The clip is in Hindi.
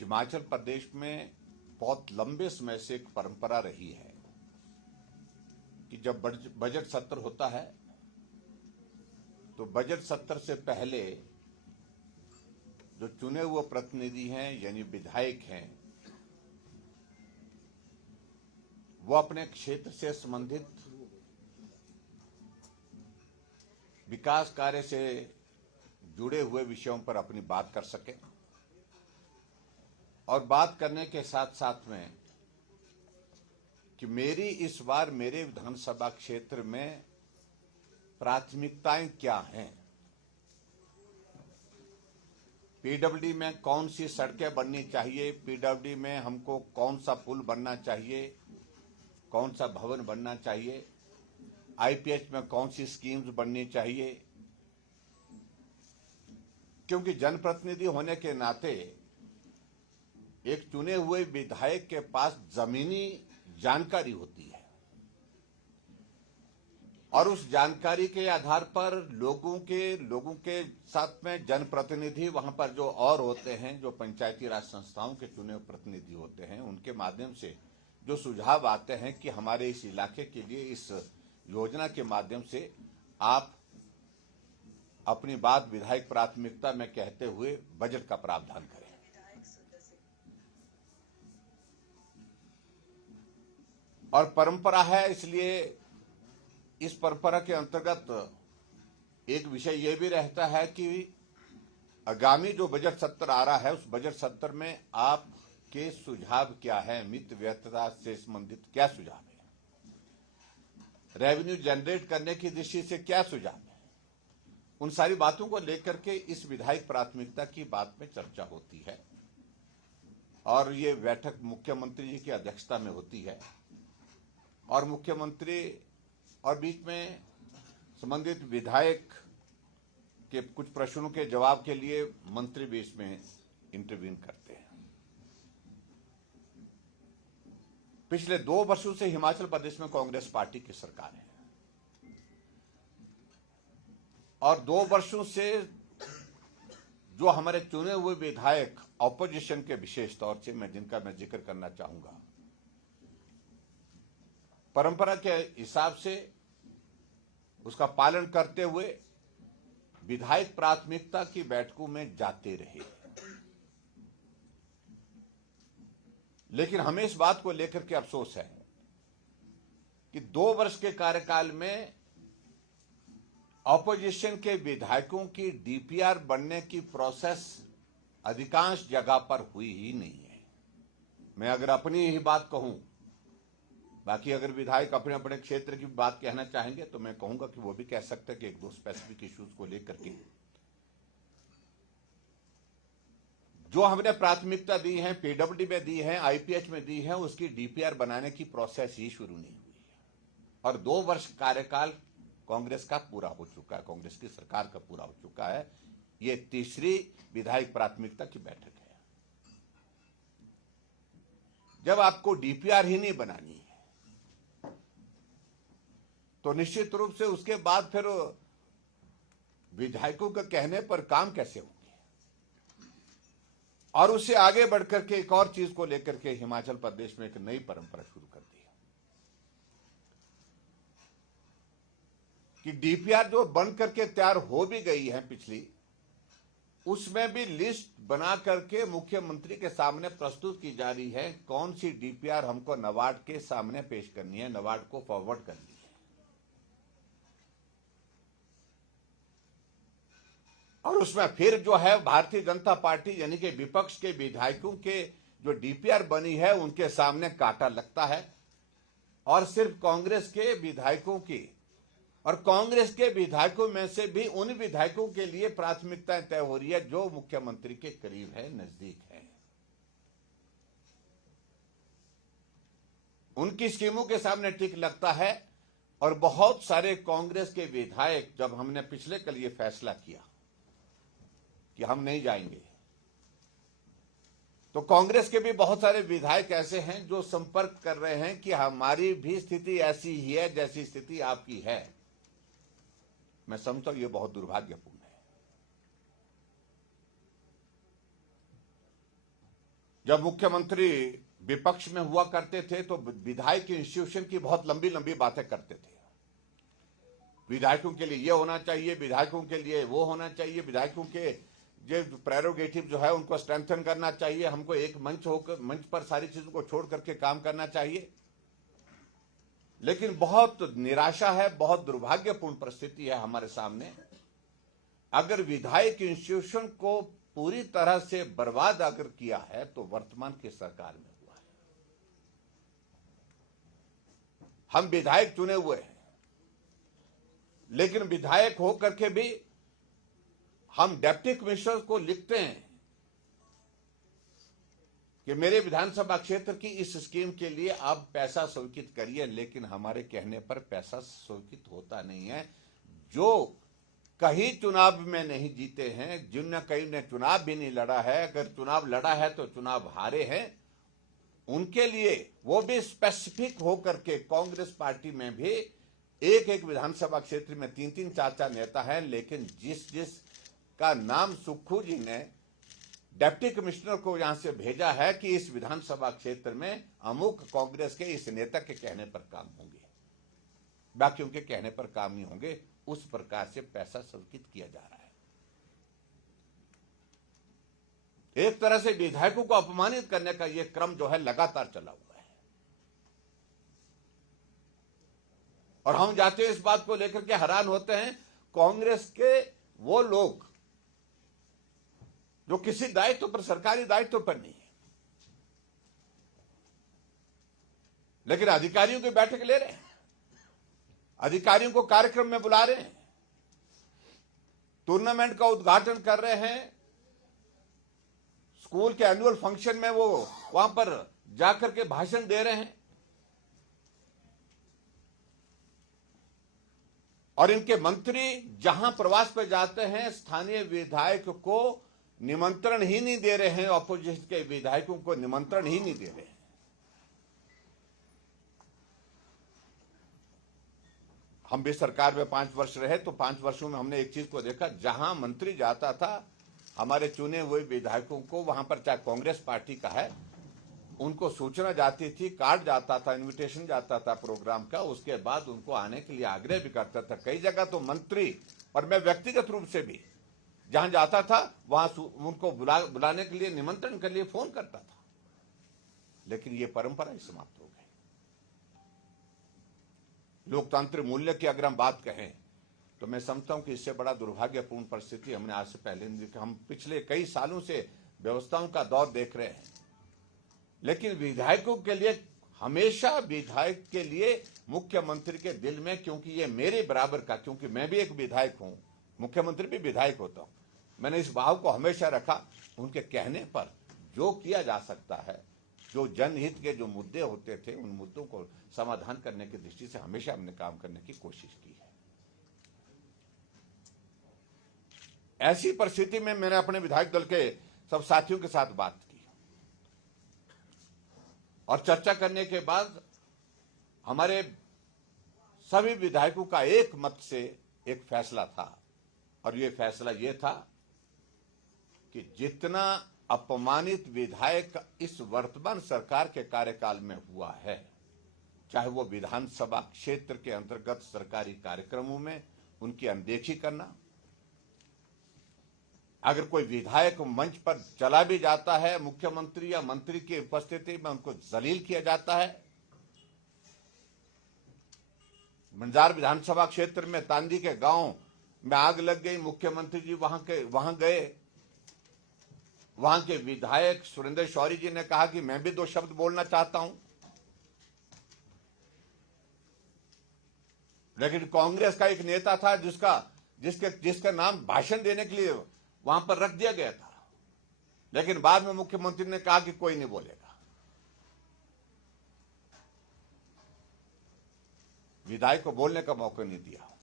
हिमाचल प्रदेश में बहुत लंबे समय से एक परंपरा रही है कि जब बजट सत्र होता है तो बजट सत्र से पहले जो चुने हुए प्रतिनिधि हैं यानी विधायक हैं वो अपने क्षेत्र से संबंधित विकास कार्य से जुड़े हुए विषयों पर अपनी बात कर सके और बात करने के साथ साथ में कि मेरी इस बार मेरे विधानसभा क्षेत्र में प्राथमिकताएं क्या हैं, पीडब्ल्यूडी में कौन सी सड़कें बननी चाहिए, पीडब्ल्यूडी में हमको कौन सा पुल बनना चाहिए, कौन सा भवन बनना चाहिए, आईपीएच में कौन सी स्कीम्स बननी चाहिए। क्योंकि जनप्रतिनिधि होने के नाते एक चुने हुए विधायक के पास जमीनी जानकारी होती है और उस जानकारी के आधार पर लोगों के साथ में जनप्रतिनिधि वहां पर जो और होते हैं, जो पंचायती राज संस्थाओं के चुने हुए प्रतिनिधि होते हैं, उनके माध्यम से जो सुझाव आते हैं कि हमारे इस इलाके के लिए इस योजना के माध्यम से आप अपनी बात विधायक प्राथमिकता में कहते हुए बजट का प्रावधान करें। और परंपरा है, इसलिए इस परंपरा के अंतर्गत एक विषय यह भी रहता है कि आगामी जो बजट सत्र आ रहा है उस बजट सत्र में आपके सुझाव क्या है, मित व्ययिता से संबंधित क्या सुझाव है, रेवेन्यू जनरेट करने की दृष्टि से क्या सुझाव है, उन सारी बातों को लेकर के इस विधायक प्राथमिकता की बात में चर्चा होती है और ये बैठक मुख्यमंत्री जी की अध्यक्षता में होती है और मुख्यमंत्री और बीच में संबंधित विधायक के कुछ प्रश्नों के जवाब के लिए मंत्री भी इसमें इंटरवीन करते हैं। पिछले 2 वर्षों से हिमाचल प्रदेश में कांग्रेस पार्टी की सरकार है और 2 वर्षों से जो हमारे चुने हुए विधायक ऑपोजिशन के विशेष तौर से जिनका मैं जिक्र करना चाहूंगा, परंपरा के हिसाब से उसका पालन करते हुए विधायक प्राथमिकता की बैठकों में जाते रहे। लेकिन हमें इस बात को लेकर के अफसोस है कि 2 वर्ष के कार्यकाल में ऑपोजिशन के विधायकों की डीपीआर बनने की प्रोसेस अधिकांश जगह पर हुई ही नहीं है। मैं अगर अपनी ही बात कहूं, बाकी अगर विधायक अपने अपने क्षेत्र की बात कहना चाहेंगे तो मैं कहूंगा कि वो भी कह सकते हैं कि 1-2 स्पेसिफिक इश्यूज को लेकर के जो हमने प्राथमिकता दी है, पीडब्ल्यूडी में दी है, आईपीएच में दी है, उसकी डीपीआर बनाने की प्रोसेस ही शुरू नहीं हुई है और 2 वर्ष कार्यकाल कांग्रेस का पूरा हो चुका है, कांग्रेस की सरकार का पूरा हो चुका है। ये तीसरी विधायक प्राथमिकता की बैठक है। जब आपको डीपीआर ही नहीं बनानी है तो निश्चित रूप से उसके बाद फिर विधायकों के कहने पर काम कैसे होंगे। और उससे आगे बढ़कर के एक और चीज को लेकर के हिमाचल प्रदेश में एक नई परंपरा शुरू कर दी कि डीपीआर जो बन करके तैयार हो भी गई है पिछली, उसमें भी लिस्ट बना करके मुख्यमंत्री के सामने प्रस्तुत की जा रही है कौन सी डीपीआर हमको नाबार्ड के सामने पेश करनी है, नाबार्ड को फॉरवर्ड करनी है। और उसमें फिर जो है भारतीय जनता पार्टी यानी कि विपक्ष के विधायकों के जो डीपीआर बनी है उनके सामने कांटा लगता है और सिर्फ कांग्रेस के विधायकों की और कांग्रेस के विधायकों में से भी उन विधायकों के लिए प्राथमिकताएं तय हो रही है जो मुख्यमंत्री के करीब है, नजदीक है। उनकी स्कीमों के सामने टिक लगता है और बहुत सारे कांग्रेस के विधायक, जब हमने पिछले कल ये फैसला किया कि हम नहीं जाएंगे, तो कांग्रेस के भी बहुत सारे विधायक ऐसे हैं जो संपर्क कर रहे हैं कि हमारी भी स्थिति ऐसी ही है जैसी स्थिति आपकी है। मैं समझता हूं ये बहुत दुर्भाग्यपूर्ण है। जब मुख्यमंत्री विपक्ष में हुआ करते थे तो विधायक इंस्टीट्यूशन की बहुत लंबी लंबी बातें करते थे। विधायकों के लिए ये होना चाहिए, विधायकों के लिए वो होना चाहिए, विधायकों के जो प्रेरोगेटिव जो है उनको स्ट्रेंथन करना चाहिए, हमको एक मंच पर सारी चीजों को छोड़ करके काम करना चाहिए। लेकिन बहुत निराशा है, बहुत दुर्भाग्यपूर्ण परिस्थिति है हमारे सामने। अगर विधायक इंस्टीट्यूशन को पूरी तरह से बर्बाद अगर किया है तो वर्तमान की सरकार में हुआ है। हम विधायक चुने हुए हैं, लेकिन विधायक होकर के भी हम डिप्टी कमिश्नर को लिखते हैं कि मेरे विधानसभा क्षेत्र की इस स्कीम के लिए आप पैसा स्वीकृत करिए, लेकिन हमारे कहने पर पैसा स्वीकृत होता नहीं है। जो कहीं चुनाव में नहीं जीते हैं, जिनने कहीं ने चुनाव भी नहीं लड़ा है, अगर चुनाव लड़ा है तो चुनाव हारे हैं, उनके लिए वो भी स्पेसिफिक होकर के कांग्रेस पार्टी में भी एक एक विधानसभा क्षेत्र में 3-3 4-4 नेता हैं, लेकिन जिस का नाम सुक्खू जी ने डिप्टी कमिश्नर को यहां से भेजा है कि इस विधानसभा क्षेत्र में अमुक कांग्रेस के इस नेता के कहने पर काम होंगे, बाकी उनके कहने पर काम नहीं होंगे, उस प्रकार से पैसा स्वीकृत किया जा रहा है। एक तरह से विधायकों को अपमानित करने का यह क्रम जो है लगातार चला हुआ है। और हम जाते इस बात को लेकर के हैरान होते हैं, कांग्रेस के वो लोग जो किसी दायित्व पर, सरकारी दायित्व पर नहीं है, लेकिन अधिकारियों की बैठक ले रहे हैं, अधिकारियों को कार्यक्रम में बुला रहे हैं, टूर्नामेंट का उद्घाटन कर रहे हैं, स्कूल के एनुअल फंक्शन में वो वहां पर जाकर के भाषण दे रहे हैं। और इनके मंत्री जहां प्रवास पर जाते हैं, स्थानीय विधायक को निमंत्रण ही नहीं दे रहे हैं, ऑपोजिशन के विधायकों को निमंत्रण ही नहीं दे रहे हैं। हम भी सरकार में 5 वर्ष रहे तो 5 वर्षों में हमने एक चीज को देखा, जहां मंत्री जाता था हमारे चुने हुए विधायकों को, वहां पर चाहे कांग्रेस पार्टी का है, उनको सूचना जाती थी, कार्ड जाता था, इनविटेशन जाता था प्रोग्राम का, उसके बाद उनको आने के लिए आग्रह भी करता था। कई जगह तो मंत्री और मैं व्यक्तिगत रूप से भी जहां जाता था वहां उनको बुलाने के लिए, निमंत्रण के लिए फोन करता था, लेकिन ये परंपरा ही समाप्त हो गई। लोकतांत्रिक मूल्य की अगर हम बात कहें तो मैं समझता हूं कि इससे बड़ा दुर्भाग्यपूर्ण परिस्थिति हमने आज से पहले नहीं देखा। हम पिछले कई सालों से व्यवस्थाओं का दौर देख रहे हैं, लेकिन विधायकों के लिए हमेशा, विधायक के लिए मुख्यमंत्री के दिल में, क्योंकि ये मेरे बराबर का, क्योंकि मैं भी एक विधायक हूं, मुख्यमंत्री भी विधायक होता हूं, मैंने इस भाव को हमेशा रखा। उनके कहने पर जो किया जा सकता है, जो जनहित के जो मुद्दे होते थे, उन मुद्दों को समाधान करने की दृष्टि से हमेशा हमने काम करने की कोशिश की है। ऐसी परिस्थिति में मैंने अपने विधायक दल के सब साथियों के साथ बात की और चर्चा करने के बाद हमारे सभी विधायकों का एक मत से एक फैसला था, और ये फैसला ये था कि जितना अपमानित विधायक इस वर्तमान सरकार के कार्यकाल में हुआ है, चाहे वो विधानसभा क्षेत्र के अंतर्गत सरकारी कार्यक्रमों में उनकी अनदेखी करना, अगर कोई विधायक मंच पर चला भी जाता है, मुख्यमंत्री या मंत्री की उपस्थिति में उनको जलील किया जाता है। मंजार विधानसभा क्षेत्र में तांदी के गांव में आग लग गई, मुख्यमंत्री जी वहां गए, वहां के विधायक सुरेंद्र शौरी जी ने कहा कि मैं भी 2 शब्द बोलना चाहता हूं, लेकिन कांग्रेस का एक नेता था जिसका नाम भाषण देने के लिए वहां पर रख दिया गया था, लेकिन बाद में मुख्यमंत्री ने कहा कि कोई नहीं बोलेगा। विधायक को बोलने का मौका नहीं दिया।